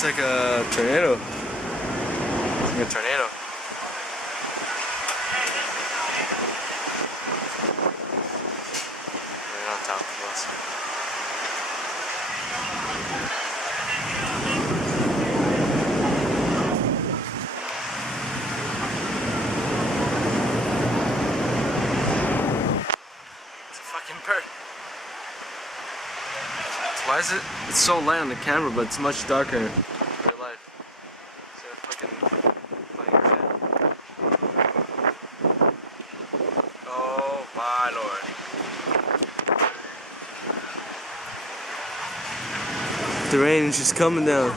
It's like a tornado. It's like a tornado. Right on top of us. It's a fucking bird. Why is it? It's so light on the camera, but it's much darker in real life. Is that fucking funny shit? Oh my lord. The rain is just coming down.